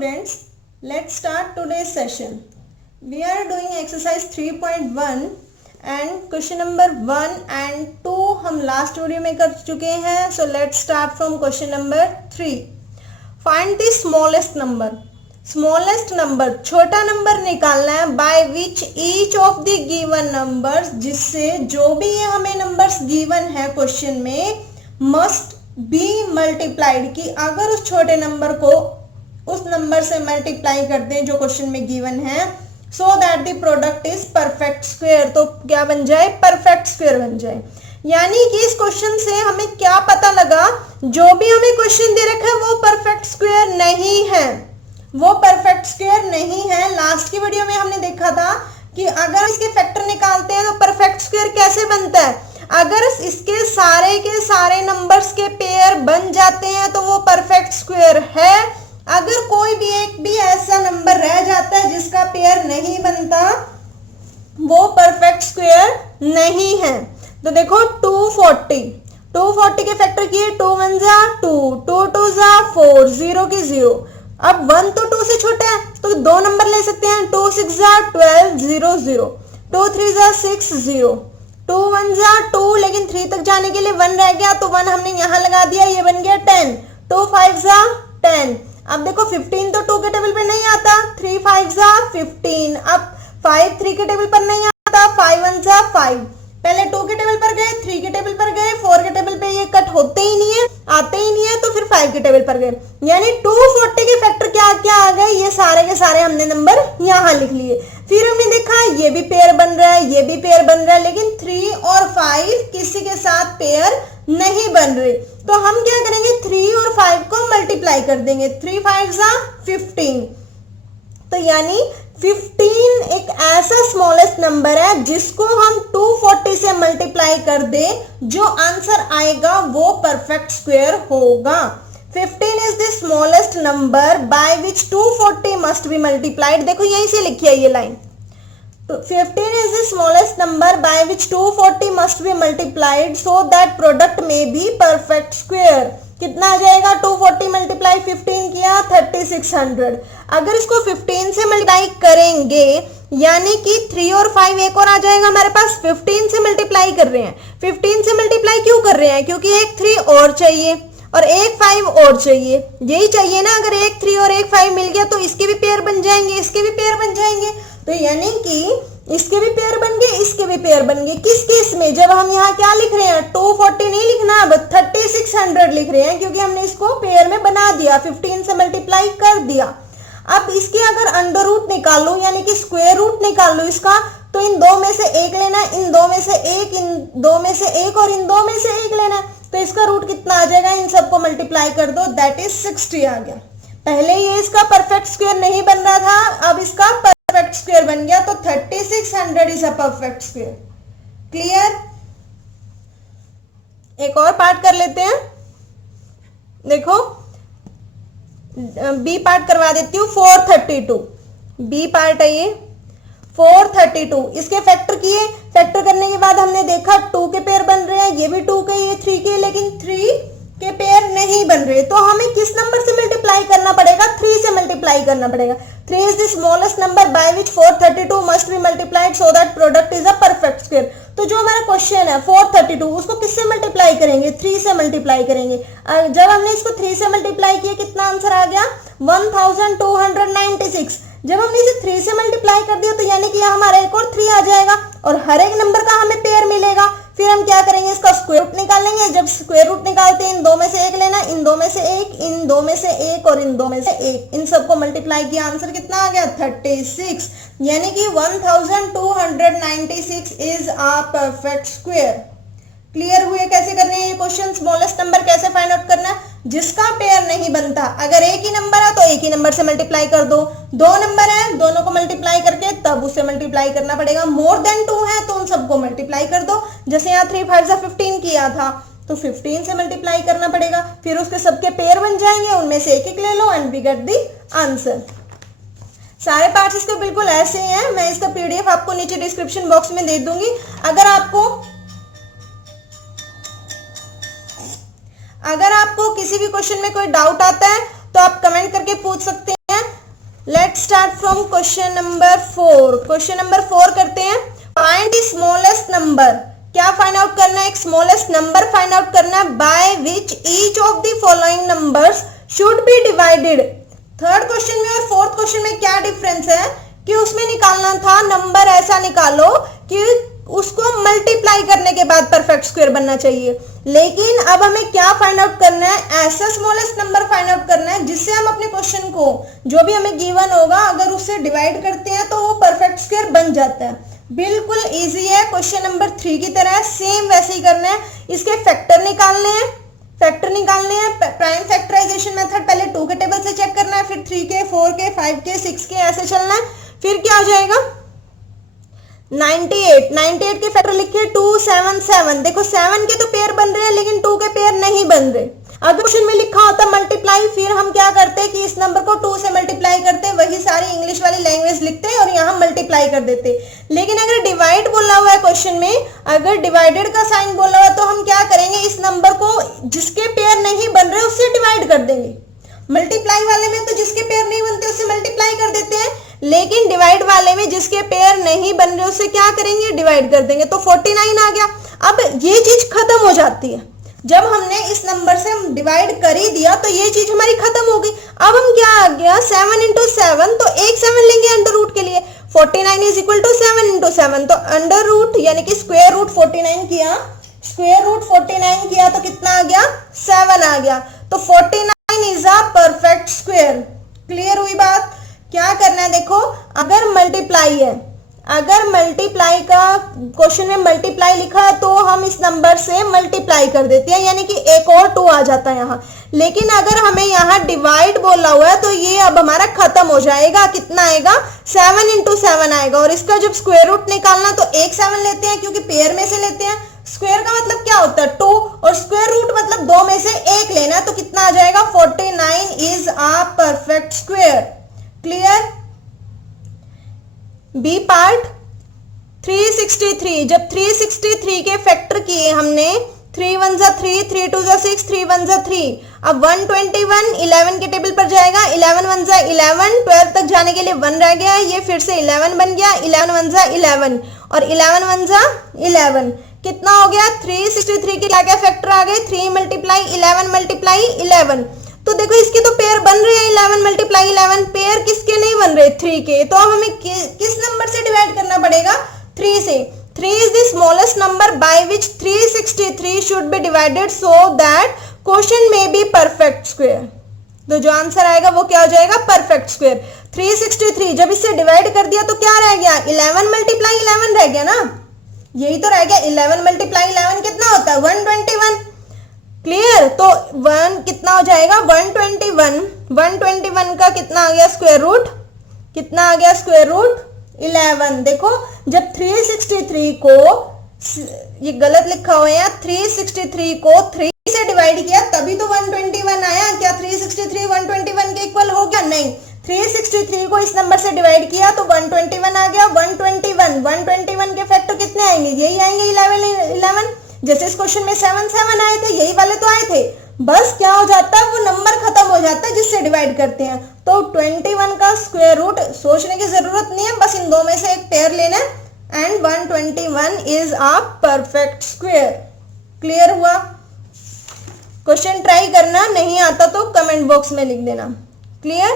students, let's start today's session. We are doing exercise 3.1 and question number 1 and 2 हम last video में कर चुके हैं. So let's start from question number 3. Find the smallest number. Smallest number, छोटा number निकालना है by which each of the given numbers, जिससे जो भी ये हमें नंबर्स गिवन है क्वेश्चन में मस्ट बी मल्टीप्लाइड, कि अगर उस छोटे नंबर को उस नंबर से मल्टीप्लाई करते हैं जो क्वेश्चन में गिवन है, so that the product is perfect square, तो क्या बन जाए, परफेक्ट स्क्वायर बन जाए. यानी कि इस क्वेश्चन से हमें क्या पता लगा, जो भी हमें क्वेश्चन दे रखा है वो परफेक्ट स्क्वायर नहीं है, वो परफेक्ट स्क्वायर नहीं है. लास्ट की वीडियो में हमने देखा था कि अगर इसके फैक्टर निकालते हैं तो परफेक्ट स्क्वायर कैसे बनता है, अगर इसके सारे के सारे नंबर्स के पेयर बन जाते हैं तो वो परफेक्ट स्क्वायर है. अगर कोई भी एक भी ऐसा नंबर रह जाता है जिसका पेयर नहीं बनता, वो परफेक्ट स्क्वायर नहीं है. तो देखो 240 के फैक्टर किए, 2 1 जा 2, 2 2 जा 4, 0 की 0. अब 1 तो 2 से छोटा है तो दो नंबर ले सकते हैं, 2 6 जा 12 0 0, 2 3 जा 6 0, 2 1 जा 2, लेकिन 3 तक जाने के लिए 1 रह गया तो 1 हमने यहाँ लगा दिया, ये बन गया 10, 2 5 जा 10. अब देखो 15 तो 2 के टेबल पर नहीं आता, 3 5 जा 15. अब 5 3 के टेबल पर नहीं आता, 5 1 जा 5. पहले 2 के टेबल पर गए, 3 के टेबल पर गए, 4 के टेबल पे ये कट होते ही नहीं है, आते ही नहीं है, तो फिर 5 के टेबल पर गए. यानी 240 के फैक्टर क्या क्या आ गए, ये सारे के सारे हमने नंबर यहाँ लिख लिए. फिर हमने देखा ये भी पेयर बन रहा है, ये भी पेयर बन रहा है, लेकिन 3 और 5 किसी के साथ पेयर नहीं बन रहे. तो हम क्या करेंगे, 3 और 5 को मल्टीप्लाई कर देंगे, 3 5 जा 15. तो यानी 15 एक ऐसा स्मॉलेस्ट नंबर है जिसको हम 240 से मल्टीप्लाई कर दे, जो आंसर आएगा वो परफेक्ट स्क्वायर होगा. 15 is the smallest number by which 240 must be multiplied. देखो यहीं से लिखी है ये लाइन. तो 15 is the smallest number by which 240 must be multiplied so that product may be perfect square. कितना आ जाएगा, 240 मल्टीप्लाई 15 किया 3600. अगर इसको 15 से मल्टीप्लाई करेंगे यानी कि 3 और 5 एक और आ जाएगा हमारे पास. 15 से मल्टीप्लाई कर रहे हैं, 15 से मल्टीप्लाई क्यों कर रहे हैं, क्योंकि एक 3 और चाहिए और एक 5 और चाहिए, यही चाहिए ना. अगर एक 3 और एक 5 मिल गया तो इसके भी पेयर बन जाएंगे, इसके भी पेयर बन जाएंगे. तो यानी कि इसके भी पेयर बन गए, इसके भी पेयर बन गए. किस केस में, जब हम यहाँ क्या लिख रहे हैं, 240 नहीं लिखना, अब 3600 लिख रहे हैं, क्योंकि हमने इसको पेयर में बना दिया, 15 से मल्टीप्लाई कर दिया. अब इसके अगर अंडर रूट निकालो यानी कि स्क्वायर रूट निकालो इसका, तो इन दो में से एक लेना, इन दो में से एक, इन दो में से एक और इन दो में से एक लेना. तो इसका रूट कितना आ जाएगा, इन सबको मल्टीप्लाई कर दो, दैट इज 60 आ गया. पहले ये इसका परफेक्ट स्क्वायर नहीं बन रहा था, अब इसका परफेक्ट स्क्वायर बन गया. तो 3600 is a perfect square. Clear. एक और पार्ट कर लेते हैं. देखो बी पार्ट करवा देती हूँ. 432 बी पार्ट है ये. 432 इसके फैक्टर किए, फैक्टर करने के बाद हमने देखा 2 के पेयर बन रहे हैं, ये भी 2 के, ये 3 के, लेकिन 3 के पेयर नहीं बन रहे. तो हमें किस नंबर से मल्टीप्लाई करना पड़ेगा, 3 से मल्टीप्लाई करना पड़ेगा. 3 is the smallest number by which 432 must be multiplied so that product is a perfect square. तो जो हमारा क्वेश्चन है 432, उसको किससे मल्टीप्लाई करेंगे, 3 से मल्टीप्लाई करेंगे. जब हमने इसको 3 से मल्टीप्लाई किया कितना आंसर आ गया, 1296. जब हमने इसे 3 से मल्टीप्लाई कर दिया तो यानी कि हमारा एक और 3 आ जाएगा और हर एक नंबर का हमें पेयर मिलेगा. फिर हम क्या करेंगे, इसका स्क्वायर रूट निकालेंगे. जब स्क्वायर रूट निकालते हैं इन दो में से एक लेना, इन दो में से एक, इन दो में से एक और इन दो में से एक, इन सबको मल्टीप्लाई किया, आंसर कितना आ गया, 36. यानी कि 1296 is a perfect square. Clear हुए कैसे करने हैं ये क्वेश्चन. स्मॉलेस्ट नंबर कैसे फाइंड आउट करना है, जिसका पेयर नहीं बनता. अगर एक ही नंबर है तो एक ही नंबर से मल्टीप्लाई कर दो, दो नंबर है दोनों को मल्टीप्लाई करके तब उससे मल्टीप्लाई करना पड़ेगा. मोर देन 2 है तो उन सबको मल्टीप्लाई कर दो. जैसे यहाँ 3 5 15 किया था तो 15 से मल्टीप्लाई करना पड़ेगा. फिर उसके सबके पेयर बन जाएंगे, उनमें से एक एक ले लो and we get the answer. सारे पार्ट्स इसके बिल्कुल ऐसे ही हैं. मैं इसका पीडीएफ आपको नीचे डिस्क्रिप्शन बॉक्स में दे दूंगी. अगर आपको किसी भी क्वेश्चन में कोई डाउट आता है तो आप कमेंट करके पूछ सकते हैं. Let's start from question number 4। Question number 4 करते हैं। Find the smallest number. क्या फाइंड आउट करना है? एक स्मॉलेस्ट नंबर फाइंड आउट करना है by which each of the following numbers should be divided. Third question में और फोर्थ क्वेश्चन में क्या डिफरेंस है कि उसमें निकालना था नंबर ऐसा निकालो कि उसको मल्टीप्लाई करने के बाद परफेक्ट स्क्वायर बनना चाहिए, लेकिन अब हमें क्या फाइंड आउट करना है? ऐसा स्मॉलेस्ट नंबर फाइंड आउट करना है जिससे हम अपने क्वेश्चन को जो भी हमें गिवन होगा अगर उससे डिवाइड करते हैं तो वो परफेक्ट स्क्वायर बन जाता है। बिल्कुल इजी है, क्वेश्चन नंबर 3 की तरह है, सेम वैसे ही करना है। इसके फैक्टर निकालने हैं, प्राइम फैक्टराइजेशन मेथड पहले 2 के टेबल से चेक करना है, फिर 3 के, 4 के, 5 के, 6 के, ऐसे चलना है। फिर क्या हो जाएगा? 98 के फैक्टर लिखिए 277। देखो 7 के तो पेयर बन रहे हैं लेकिन 2 के पेयर नहीं बन रहे। अगर क्वेश्चन में लिखा होता मल्टीप्लाई, फिर हम क्या करते कि इस नंबर को 2 से मल्टीप्लाई करते, वही सारी इंग्लिश वाली लैंग्वेज लिखते और यहाँ मल्टीप्लाई कर देते। लेकिन अगर डिवाइड बोला हुआ है क्वेश्चन में, अगर डिवाइडेड का साइन बोला हुआ है तो हम क्या करेंगे? इस नंबर को जिसके पेयर नहीं बन रहे उससे डिवाइड कर देंगे। मल्टीप्लाई वाले में तो जिसके पेयर नहीं बनते उससे मल्टीप्लाई कर देते हैं, लेकिन डिवाइड वाले में जिसके पेयर नहीं बन रहे उससे क्या करेंगे? डिवाइड कर देंगे। तो 49 आ गया। अब ये चीज खत्म हो जाती है। जब हमने इस नंबर से डिवाइड कर ही दिया तो ये चीज हमारी खत्म हो गई। अब हम क्या आ गया? 7 इंटू 7, तो एक 7 लेंगे अंडर रूट के लिए। 49 इज इक्वल टू 7 इंटू 7, तो अंडर रूट यानी कि स्क्वायर रूट 49 किया, स्क्वायर रूट 49 किया तो कितना आ गया? 7 आ गया। तो 49 is a perfect square. Clear हुई बात? क्या करना है? देखो अगर मल्टीप्लाई है, अगर मल्टीप्लाई का क्वेश्चन में मल्टीप्लाई लिखा है तो हम इस नंबर से मल्टीप्लाई कर देते हैं, यानी कि एक और 2 आ जाता है यहाँ। लेकिन अगर हमें यहाँ डिवाइड बोला हुआ है तो ये अब हमारा खत्म हो जाएगा। कितना आएगा? 7 इंटू 7 आएगा। और इसका जब स्क्वायर रूट निकालना तो एक 7 लेते हैं क्योंकि पेयर में से लेते हैं। स्क्वायर का मतलब क्या होता है? 2, और स्क्वायर रूट मतलब 2 में से एक लेना है, तो कितना आ जाएगा? 49 is a perfect square. Clear? B part 363। जब 363 के फैक्टर किए हमने, 3 1 जा 3, 3 2 जा 6, 3 1 जा 3। अब 121 11 के टेबल पर जाएगा, 11 1 जा 11, 12 तक जाने के लिए 1 रह गया, ये फिर से 11 बन गया, 11 1 जा 11 और 11 1 जा 11। कितना हो गया? 363 के क्या क्या फैक्टर आ गए? 3 मल्टीप्लाई 11 मल्टीप्लाई 11। तो देखो इसके तो पेयर बन रहे हैं 11 मल्टीप्लाई 11, पेयर किसके नहीं बन रहे? 3 के। तो अब हमें किस नंबर से डिवाइड करना पड़ेगा? 3 से। 3 is the smallest number by which 363 should be divided so that quotient may be perfect square। तो जो आंसर आएगा वो क्या हो जाएगा? Perfect square. 363 जब इससे डिवाइड कर दिया तो क्या रह गया? 11 मल्टीप्लाई 11 रह गया ना, यही तो रह गया। 11 मल्टीप्लाई 11 कितना होता है? 121। क्लियर? तो 1 कितना हो जाएगा? 121। 121 का कितना आ गया स्क्वायर रूट? कितना आ गया स्क्वायर रूट? 11। देखो जब 363 को, ये गलत लिखा हुआ है, 363 को 3 से डिवाइड किया तभी तो 121 आया। क्या 363 121 के इक्वल हो गया? नहीं। 363 को इस नंबर से डिवाइड किया तो 121 आ गया। 121 के फैक्टर कितने आएंगे? यही आएंगे 11। जैसे इस क्वेश्चन में 7 7 आए थे, यही वाले तो आए थे। बस क्या हो जाता है? वो नंबर खत्म हो जाता है जिससे डिवाइड करते हैं। तो 21 का स्क्वायर रूट सोचने की जरूरत नहीं है, बस इन दो में से एक पेयर लेना है and 121 is a perfect square. Clear हुआ? क्वेश्चन ट्राई करना, नहीं आता तो कमेंट बॉक्स में लिख देना। Clear?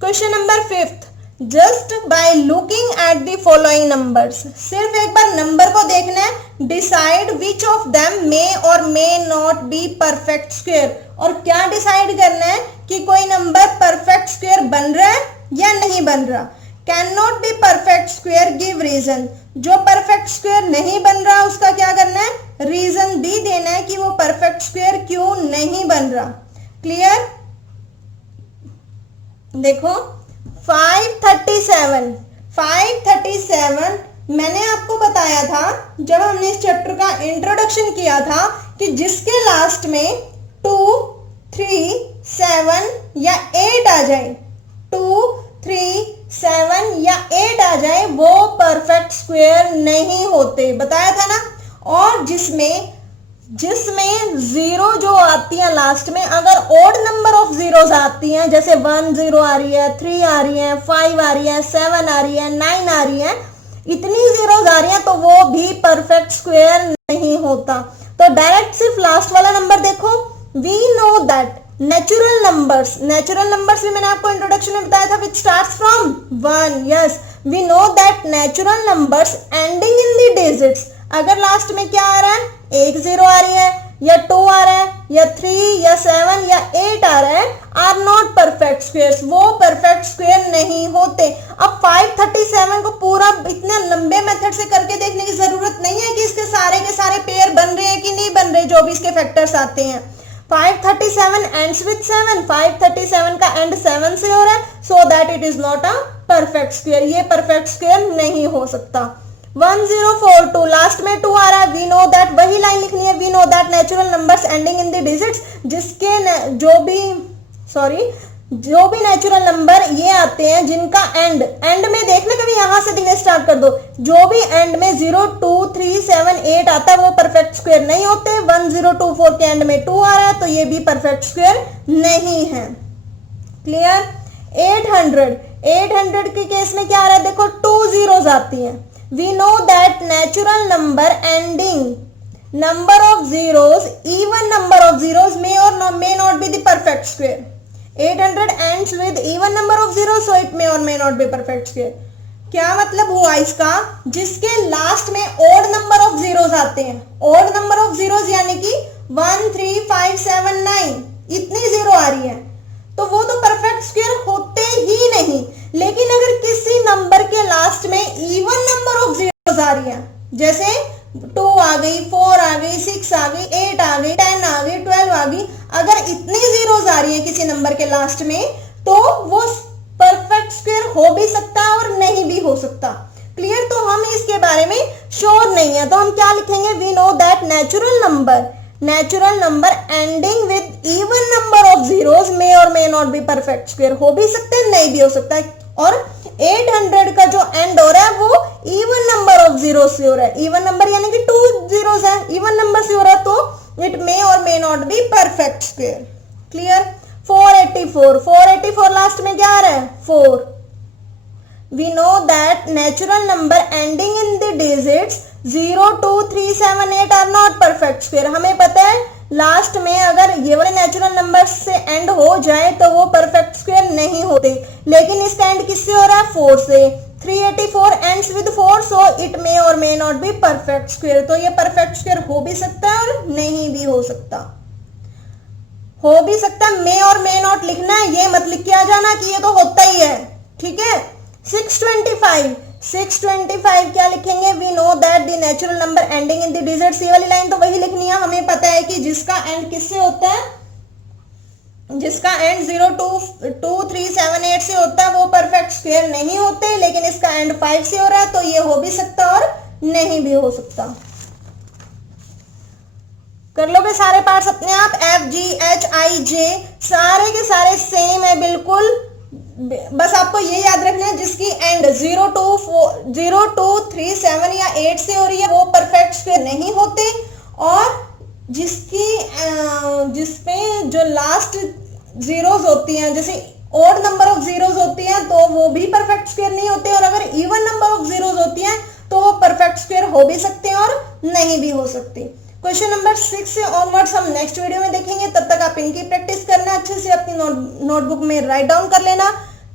Question number 5। Just by looking at the following numbers, सिर्फ एक बार नंबर को देखना है, decide which of them may और may not be perfect square. और क्या डिसाइड करना है कि कोई नंबर परफेक्ट स्क्वायर बन रहा है या नहीं बन रहा। Can not be perfect square, give reason. जो परफेक्ट स्क्वायर नहीं बन रहा उसका क्या करना है? रीजन भी देना है कि वो परफेक्ट स्क्वायर क्यों नहीं बन रहा। क्लियर? देखो 537 मैंने आपको बताया था जब हमने इस चैप्टर का इंट्रोडक्शन किया था कि जिसके लास्ट में 2, 3, 7 या 8 आ जाए, 2, 3, 7 या 8 आ जाए वो परफेक्ट स्क्वायर नहीं होते, बताया था ना। और जिसमें जिसमें जीरो जो आती है लास्ट में, अगर ओड नंबर ऑफ जीरोस आती हैं, जैसे 1 0 आ रही है, 3 आ रही है, 5 आ रही है, 7 आ रही है, 9 आ रही है, इतनी जीरोस आ रही हैं तो वो भी परफेक्ट स्क्वायर नहीं होता। तो डायरेक्ट सिर्फ लास्ट वाला नंबर देखो, we know that natural numbers भी मैंने आपको इंट्रोडक्शन में बताया था, which starts from 1। Yes, we know that natural numbers ending in the digits, अगर लास्ट में क्या आ रहा है, 1 0 आ रही है, या 2 आ रहा है, या 3 या 7 या 8 आ रहा है, आर नॉट परफेक्ट स्क्वायर्स, वो परफेक्ट स्क्वायर नहीं होते। अब 537 को पूरा इतने लंबे मेथड से करके देखने की जरूरत नहीं है कि इसके सारे के सारे पेयर बन रहे हैं कि नहीं बन रहे, जो भी इसके फैक्टर्स आते हैं। 537 ends with 7, 537 का एंड 7 से हो रहा है, so that it is not a perfect square, ये परफेक्ट स्क्वायर नहीं हो सकता। 1042 लास्ट में 2 आ रहा है, वी नो दैट, वही लाइन लिखनी है, we know that natural numbers ending in the digits, जिसके जो भी नेचुरल नंबर ये आते हैं जिनका एंड में देखना, कभी यहां से दिखने स्टार्ट कर दो, जो भी एंड में 0 2 3 7 8 आता है वो परफेक्ट स्क्वायर नहीं होते। 1024 के एंड में 2 आ रहा है तो ये भी परफेक्ट स्क्वायर नहीं है। क्लियर? 800 के केस में क्या आ रहा है, देखो 2 zeros आती हैं, we know that natural number ending number of zeros, even number of zeros may or may not be the perfect square. 800 ends with even number of zeros, so it may or may not be perfect square. क्या मतलब हुआ इसका, जिसके last में odd number of zeros आते हैं, odd number of zeros यानी कि 1 3 5 7 9 इतनी जीरो आ रही है, तो वो तो परफेक्ट स्क्वायर होते ही नहीं। लेकिन अगर किसी नंबर के लास्ट में इवन नंबर ऑफ जीरोस आ रही है, जैसे 2 आ गई, 4 आ गई, 6 आ गई, 8 आ गई, 10 आ गई, 12 आ गई, अगर इतनी जीरोस आ रही है किसी नंबर के लास्ट में, तो वो परफेक्ट स्क्वायर हो भी सकता है और नहीं भी हो सकता। क्लियर? तो हम इसके बारे में श्योर नहीं है, तो हम क्या लिखेंगे, we know that natural number ending with even number of zeros may और may not be perfect square, हो भी सकता है नहीं भी हो सकता है। और 800 का जो एंड हो रहा है वो इवन नंबर ऑफ जीरो से हो रहा है, इवन नंबर यानी कि 2 zeros है, इवन नंबर से हो रहा है, तो इट मे और may not be perfect square. Clear? 484 last में क्या आ रहा है, 4। We know that natural number ending in the digits 0 2 3 7 8 are not perfect square. हमें पता है लास्ट में अगर ये वाले नेचुरल नंबर से एंड हो जाए तो वो परफेक्ट स्क्वायर नहीं होते, लेकिन इसका एंड किससे हो रहा है, 4 से। 384 ends with 4, so it may or may not be perfect square। तो ये परफेक्ट स्क्वायर हो भी सकता है और नहीं भी हो सकता। हो भी सकता है, मे और मे नॉट लिखना है, ये मत लिख के आ जाना कि ये तो होता ही है। ठीक है? 625 क्या लिखेंगे, we know that the natural number ending in the digits, ये वाली लाइन तो वही लिखनी है। हमें पता है कि जिसका एंड किससे होता है, जिसका एंड 0 2 3 7 8 से होता है वो परफेक्ट स्क्वायर नहीं होते, लेकिन इसका एंड 5 से हो रहा है तो ये हो भी सकता और नहीं भी हो सकता। कर लोगे सारे पार्ट्स अपने आप, F G H I J सारे के सारे सेम है बिल्कुल। बस आपको ये याद रखना है जिसकी एंड 0 2 3 7 या 8 से हो रही है वो परफेक्ट स्क्वायर नहीं होते, और जिसपे जो लास्ट जीरोस होती हैं, जैसे ओड नंबर ऑफ जीरोस होती हैं तो वो भी परफेक्ट स्क्वायर नहीं होते, और अगर इवन नंबर ऑफ जीरोस होती हैं तो वो परफेक्ट स्क्वायर हो भी सकते हैं और नहीं भी हो सकती। क्वेश्चन नंबर 6 से ऑनवर्ड्स हम नेक्स्ट वीडियो में देखेंगे, तब तक आप इनकी प्रैक्टिस करना, अच्छे से अपनी नोटबुक में राइट डाउन कर लेना,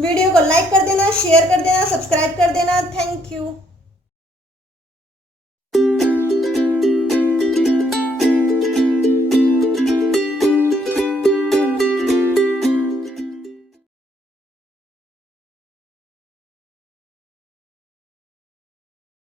वीडियो को लाइक कर देना, शेयर कर देना, सब्सक्राइब कर देना। Thank you.